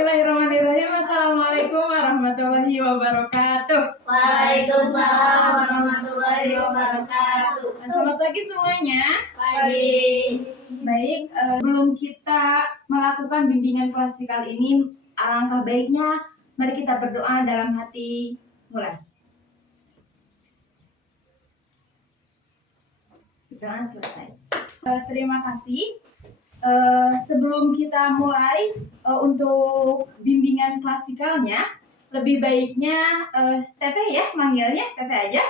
Bismillahirrahmanirrahim. Assalamualaikum warahmatullahi wabarakatuh. Waalaikumsalam warahmatullahi wabarakatuh. Selamat pagi semuanya. Pagi. Baik, sebelum kita melakukan bimbingan klasikal ini, alangkah baiknya mari kita berdoa dalam hati. Mulai. Kita selesai. Terima kasih. Sebelum kita mulai untuk bimbingan klasikalnya, lebih baiknya Teteh ya, manggilnya Teteh aja.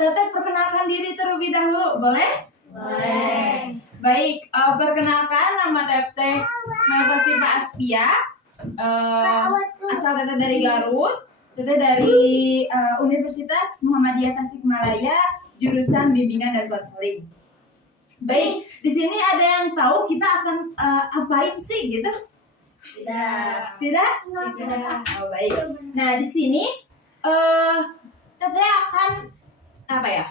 Teteh perkenalkan diri terlebih dahulu, boleh? Boleh. Baik, perkenalkan nama Teteh Marvasi Pak Aspia, asal Teteh dari Garut, Teteh dari Universitas Muhammadiyah Tasikmalaya, jurusan bimbingan dan konseling. Baik, di sini ada yang tahu kita akan apain sih gitu? Tidak. Tidak? Oh, baik. Nah, di sini Teteh akan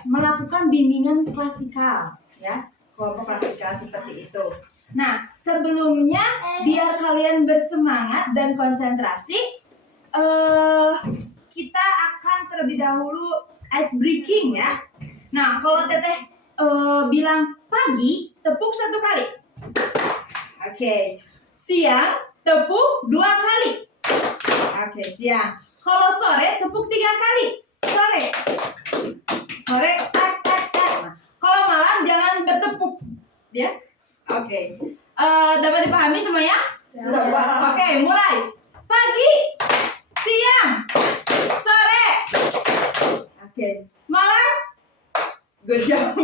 melakukan bimbingan klasikal ya, kelompok klasikal seperti itu. Nah, sebelumnya biar kalian bersemangat dan konsentrasi, kita akan terlebih dahulu ice breaking ya. Nah, kalau Teteh bilang pagi, tepuk 1 kali. Oke. Siang, tepuk 2 kali. Oke, siang. Kalau sore, tepuk 3 kali. Sore. Sore, tak, tak, tak. Nah, kalau malam jangan bertepuk. Ya. Oke. Dapat dipahami semuanya? Sudah paham. Oke, mulai. Pagi, siang, sore. Oke. Malam. Good job.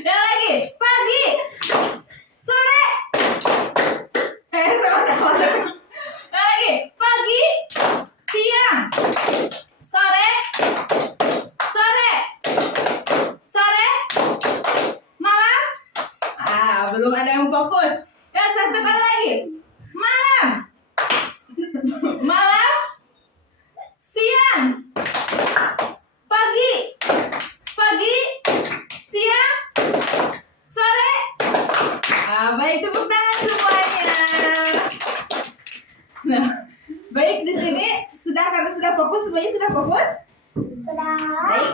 Yang lagi. Pagi, sore. Sama-sama. Yang lagi. Pagi, siang, sore, sore, sore, malam. Belum ada yang fokus. Ya, 1 kali lagi. Malam. Malam, siang, pagi, pagi, siang, sore. Baik, tepuk tangan semuanya. Nah, baik, di sini karena sudah fokus, semuanya sudah fokus. Sudah. Baik,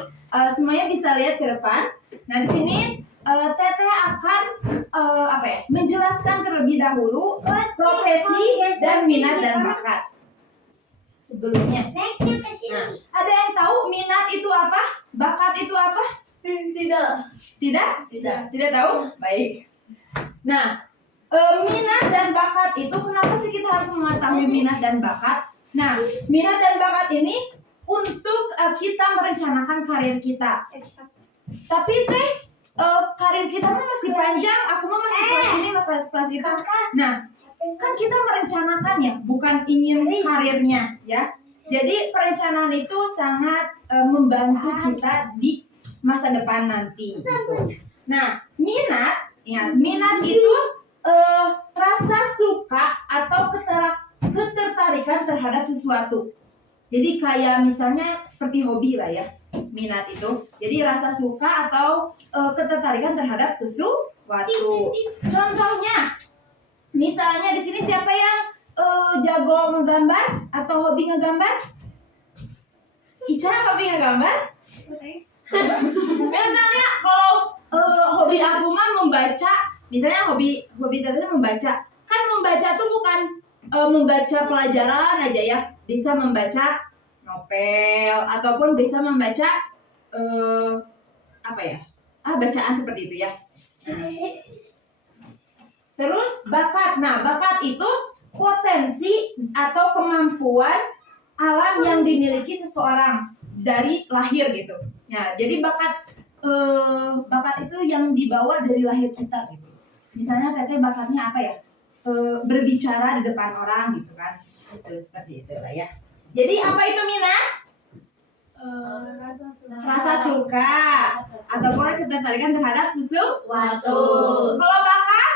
semuanya bisa lihat ke depan. Nah, di sini Teteh akan menjelaskan terlebih dahulu profesi dan minat dan bakat. Sebelumnya. Nah, ada yang tahu minat itu apa? Bakat itu apa? Tidak. Tidak? Tidak. Tidak tahu? Baik. Nah, minat dan bakat itu kenapa sih kita harus mengetahui minat dan bakat? Nah, minat dan bakat ini untuk kita merencanakan karir kita. Tapi karir kita mah masih panjang, aku mah masih kelas ini, kelas itu. Nah, kan kita merencanakan ya, bukan ingin karirnya ya. Jadi perencanaan itu sangat membantu kita di masa depan nanti. Nah, minat itu rasa suka atau ketertarikan terhadap sesuatu. Jadi kayak misalnya seperti hobi lah ya, minat itu. Jadi rasa suka atau ketertarikan terhadap sesuatu. Contohnya, misalnya di sini siapa yang jago ngegambar atau hobi ngegambar? Ica hobi ngegambar? Misalnya kalau hobi aku mah membaca, misalnya hobi Teteh membaca. Kan membaca tuh bukan membaca pelajaran aja ya, bisa membaca novel ataupun bisa membaca bacaan seperti itu ya. Terus bakat. Nah, bakat itu potensi atau kemampuan alam yang dimiliki seseorang dari lahir gitu. Nah, jadi bakat itu yang dibawa dari lahir kita gitu. Misalnya Teteh bakatnya apa ya? Berbicara di depan orang gitu kan. Itu seperti itulah ya. Jadi apa itu minat? Rasa suka ataupun ketertarikan terhadap sesuatu. Kalau bakat?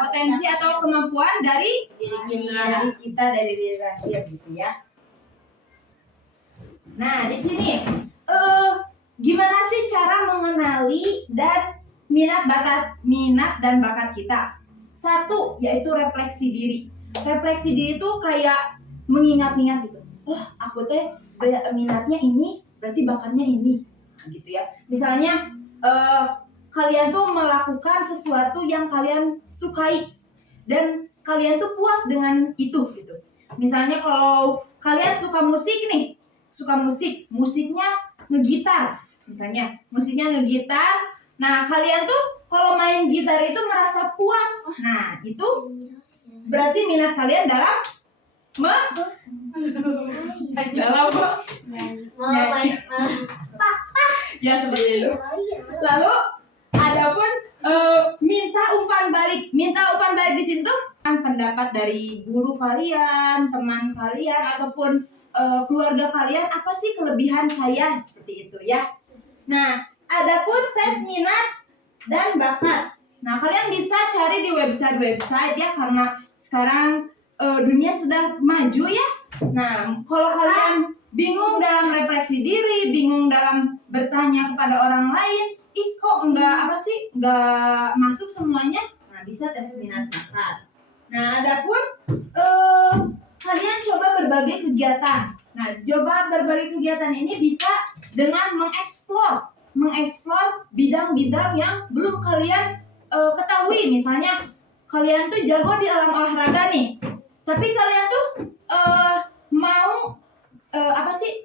Potensi atau kemampuan dari kita dari diri lahir gitu ya. Nah, di sini gimana sih cara mengenali dan minat dan bakat kita? Satu, yaitu refleksi diri. Refleksi diri itu kayak mengingat-ingat gitu. Oh, aku teh minatnya ini, berarti bakatnya ini. Gitu ya. Misalnya kalian tuh melakukan sesuatu yang kalian sukai dan kalian tuh puas dengan itu gitu. Misalnya kalau kalian suka musik nih, musiknya ngegitar. Misalnya musiknya ngegitar. Nah, kalian tuh kalau main gitar itu merasa puas. Nah, itu berarti minat kalian dalam ya seperti itu. Lalu adapun minta umpan balik di sini tuh kan pendapat dari guru kalian, teman kalian ataupun keluarga kalian, apa sih kelebihan saya seperti itu ya. Nah, adapun tes minat dan bakat. Nah, kalian bisa cari di website ya karena sekarang dunia sudah maju ya. Nah, kalau kalian bingung dalam refleksi diri, bingung dalam bertanya kepada orang lain, kok nggak masuk semuanya? Nah, bisa tes minat bakat. Nah, adapun kalian coba berbagai kegiatan. Nah, coba berbagai kegiatan ini bisa dengan mengeksplor bidang-bidang yang belum kalian ketahui. Misalnya kalian tuh jago di alam olahraga nih, tapi kalian tuh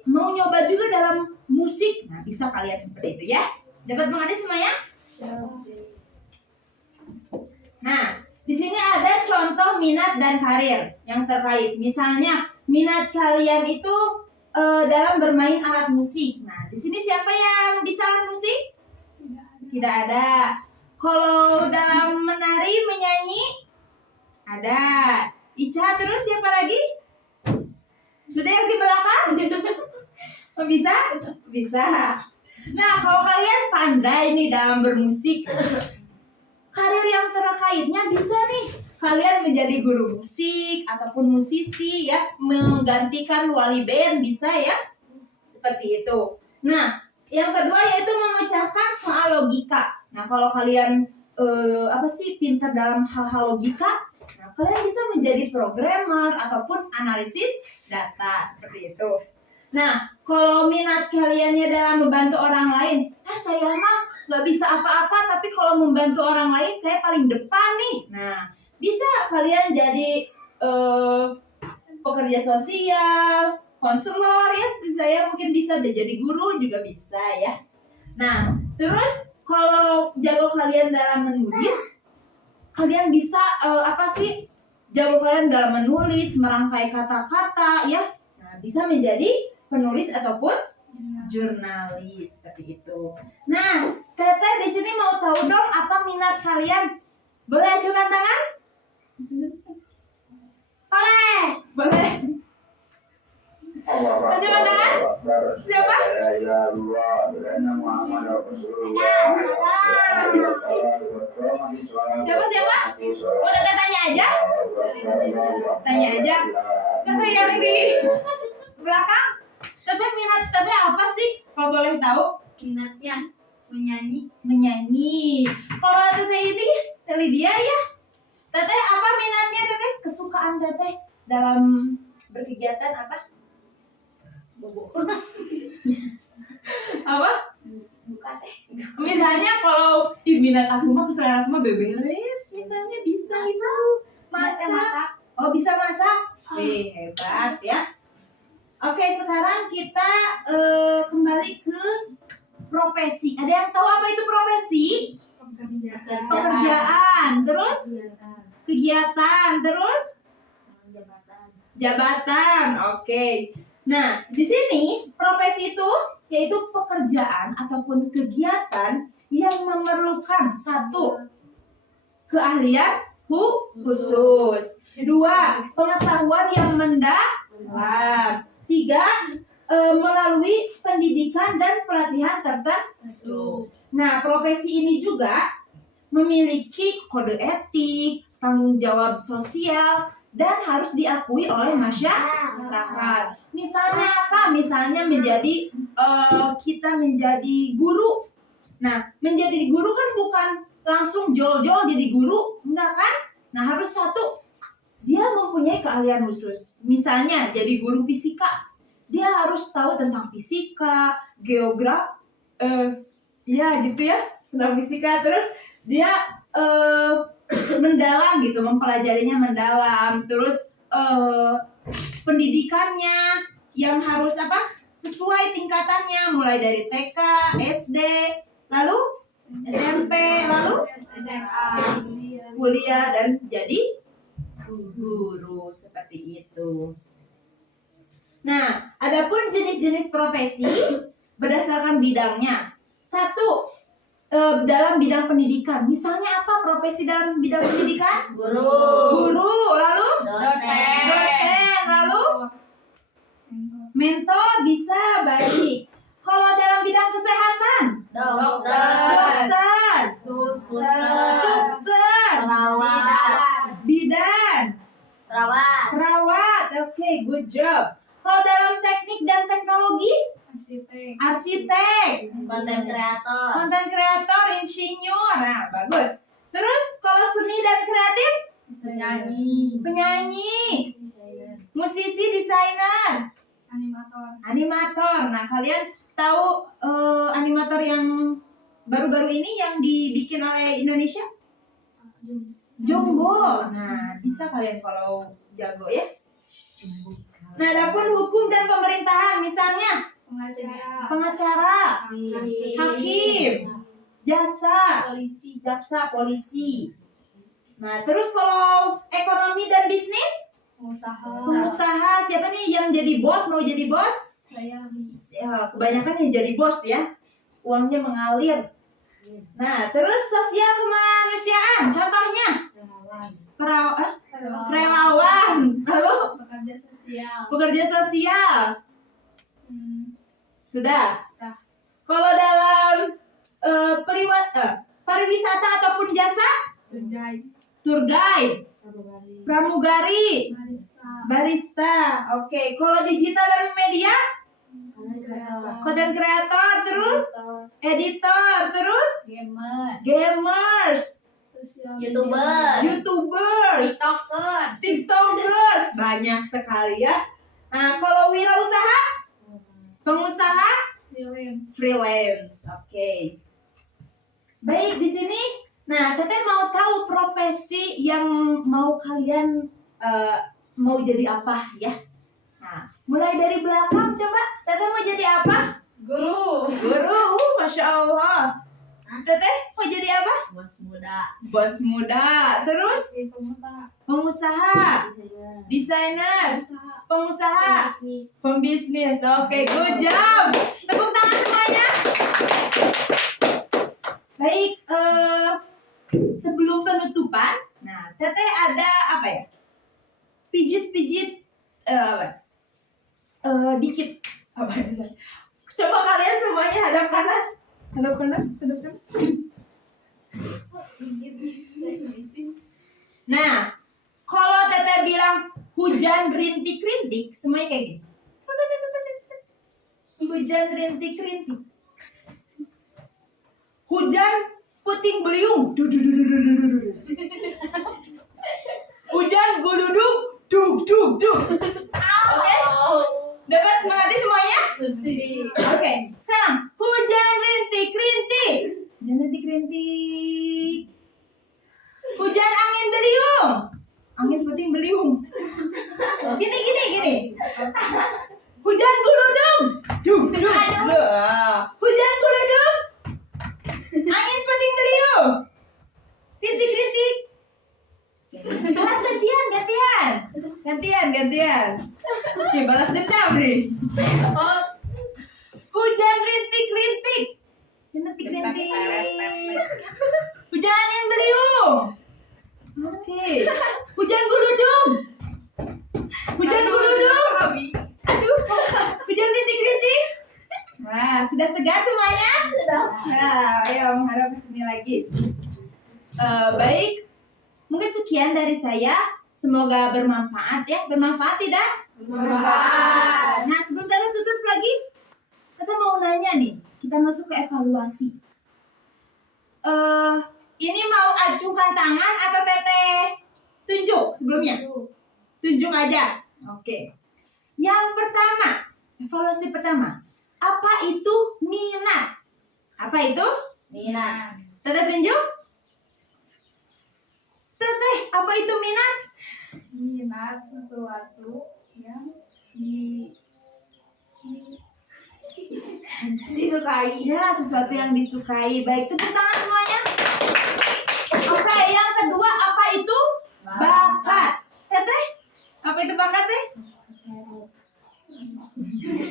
mau nyoba juga dalam musik. Nah, bisa kalian seperti itu ya. Dapat mengerti semuanya? Nah, di sini ada contoh minat dan karir yang terkait. Misalnya minat kalian itu dalam bermain alat musik. Nah, di sini siapa yang bisa alat musik? Tidak ada. Kalau dalam menari, menyanyi, ada. Ica, terus siapa lagi? Sudah yang di belakang? Bisa? Bisa. Nah, kalau kalian pandai nih dalam bermusik, karir yang terkaitnya bisa nih kalian menjadi guru musik ataupun musisi ya, menggantikan wali band bisa ya, seperti itu. Nah, yang kedua yaitu memecahkan soal logika. Nah, kalau kalian pintar dalam hal-hal logika, nah kalian bisa menjadi programmer ataupun analisis data seperti itu. Nah, kalau minat kaliannya dalam membantu orang lain, saya mah nggak bisa apa-apa, tapi kalau membantu orang lain saya paling depan nih. Nah, bisa kalian jadi pekerja sosial, konselor ya, seperti saya mungkin bisa jadi guru juga bisa ya. Nah, terus kalau jago kalian dalam menulis, kalian bisa jago kalian dalam menulis, merangkai kata-kata ya. Nah, bisa menjadi penulis ataupun jurnalis seperti itu. Nah, Teteh di sini mau tahu dong apa minat kalian? Boleh ajukan tangan? Boleh. Ajukan tangan? Siapa? Siapa? Mau Teteh tanya aja? Tanya aja. Teteh yang di belakang. Teteh minat Teteh apa sih? Kalau boleh tahu? Minatnya Menyanyi. Kalau Teteh ini, Lydia ya. Teteh apa minatnya Teteh? Kesukaan Teteh dalam berkegiatan apa? Bobo. Apa? buka teh. Misalnya kalau minat aku mah kesukaan aku mah beberes, misalnya bisa itu. Masak. Oh, bisa masak? Hebat ya. Oke, sekarang kita kembali ke profesi. Ada yang tahu apa itu profesi? Pekerjaan. Terus kegiatan. Terus jabatan. Oke. Nah, di sini profesi itu yaitu pekerjaan ataupun kegiatan yang memerlukan satu, keahlian khusus. Dua, pengetahuan yang mendalam. Tiga, melalui pendidikan dan pelatihan tertentu. Nah, profesi ini juga memiliki kode etik, tanggung jawab sosial, dan harus diakui oleh masyarakat. Misalnya apa? Misalnya kita menjadi guru. Nah, menjadi guru kan bukan langsung jol-jol jadi guru, enggak kan? Nah, harus satu, dia mempunyai keahlian khusus. Misalnya jadi guru fisika, dia harus tahu tentang fisika, ya gitu ya, tentang fisika. Terus dia mendalam gitu, mempelajarinya mendalam. Terus pendidikannya yang harus sesuai tingkatannya, mulai dari TK, SD, lalu SMP, lalu SMA. kuliah, dan jadi guru seperti itu. Nah, adapun jenis-jenis profesi berdasarkan bidangnya. Satu, dalam bidang pendidikan. Misalnya apa profesi dalam bidang pendidikan? Guru. Guru, lalu Dosen. dosen, lalu mentor, bisa, baik. Kalau dalam bidang kesehatan, Dokter. dokter, Suster. suster, Perawat. bidan, Perawat. perawat. Oke, good job. Kalau dalam teknik dan teknologi, arsitek, Konten kreator. konten kreator, insinyur. Nah, bagus. Terus kalau seni dan kreatif, Penyanyi. penyanyi, musisi, desainer, animator. Nah, kalian tahu animator yang baru-baru ini yang dibikin oleh Indonesia? Jumbo. Nah, bisa kalian kalau jago ya. Nah, adapun hukum dan pemerintahan, misalnya pengacara, hakim, jaksa, polisi. Nah, terus kalau ekonomi dan bisnis, pengusaha. Siapa nih yang jadi bos? Mau jadi bos? Ya, kebanyakan yang jadi bos ya. Uangnya mengalir. Nah, terus sosial kemanusiaan. Contohnya relawan, lalu pekerja sosial. Sudah. Kalau dalam pariwisata ataupun jasa, tour guide, pramugari, barista. Oke. Kalau digital dan media, content creator, terus editor, terus gamers, YouTubers, TikTokers, banyak sekali ya. Nah, kalau wirausaha, pengusaha, freelance. Oke. Baik, di sini. Nah, Teteh mau tahu profesi yang mau kalian mau jadi apa ya? Nah, mulai dari belakang coba. Teteh mau jadi apa? Guru. Guru. Masya Allah. Teteh mau jadi apa? Bos muda. Terus pengusaha, desainer, pengusaha, pembisnis. Oke, good job. Tepuk tangan semuanya. Baik, sebelum penutupan, nah, Teteh ada apa ya? Pijit-pijit dikit. Apa ya? Coba kalian semuanya hadap kanan. Hadap kanan. Nah, kalau Teteh bilang hujan rintik-rintik, semuanya kayak gini. Hujan rintik-rintik. Hujan puting beliung. Hujan guludug. Dug. Oke? Dapat mengerti semuanya? Oke. Sekarang hujan rintik-rintik. Hujan rintik-rintik. Hujan angin beliung. Angin puting beliung. Gini. Hujan guludug. Dug. Hujan guludug. Angin puting beliung. Rintik-rintik. Sekarang gantian. Oke, balas dendam nih. Hujan rintik-rintik. Rintik-rintik. Hujan angin beliung. Oke. Hujan guludung. Hujan rintik-rintik. Wah, sudah segar semuanya? Nah, ayo menghadap ke sini lagi. Baik. Mungkin sekian dari saya. Semoga bermanfaat ya. Bermanfaat tidak? Bermanfaat. Nah, sebelum kita tutup lagi, kita mau nanya nih. Kita masuk ke evaluasi. Ini mau ajukan tangan atau Teteh Tunjuk sebelumnya. Tunjuk aja. Oke. Yang pertama, evaluasi pertama. Apa itu minat? Apa itu? Minat. Teteh tunjuk. Teteh, apa itu minat? Minat sesuatu yang disukai. Ya, sesuatu yang disukai. Baik, tepuk tangan semuanya. Oke, yang kedua, apa itu? Bakat. Teteh, apa itu bakat, Teh?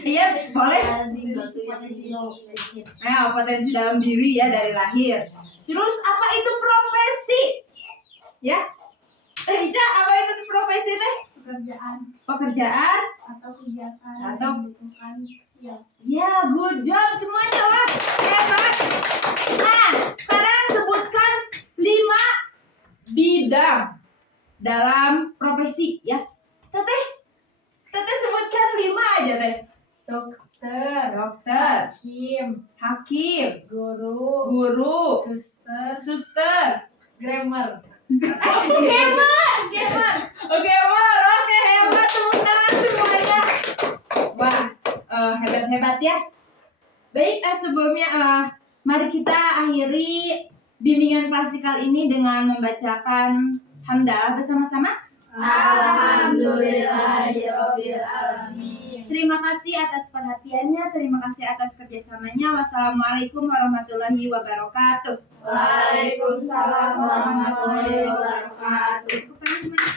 Iya, boleh. Sesuatu yang dimiliki. Nah, potensi dalam diri ya dari lahir. Terus apa itu profesi? Ya. Ica, apa itu profesi, Teh? Pekerjaan Pekerjaan. atau kegiatan Atau- yang membutuhkan skill. Ya, good job semuanya. Wah, hebat. Nah, sekarang sebutkan 5 bidang dalam profesi ya. Teteh sebutkan 5 aja, Teh. Dokter, Dokter, hakim, hakim, guru, guru, suster, suster, grammar. gamer. Oke, hebat, tepuk tangan semuanya. Wah, hebat ya. Baik, sebelumnya mari kita akhiri bimbingan klasikal ini dengan membacakan hamdalah bersama-sama. Alhamdulillahirabbil alamin. Terima kasih atas perhatiannya, terima kasih atas kerjasamanya. Wassalamualaikum warahmatullahi wabarakatuh. Waalaikumsalam warahmatullahi wabarakatuh. Tepuk tangan semuanya.